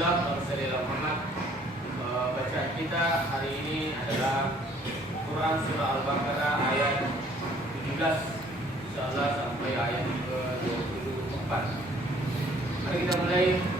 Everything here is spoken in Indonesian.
Alhamdulillah, Rasulullah Muhammad. Bacaan kita hari ini adalah Quran Surah Al-Baqarah ayat 17 insyaallah sampai ayat ke-24. Mari kita mulai.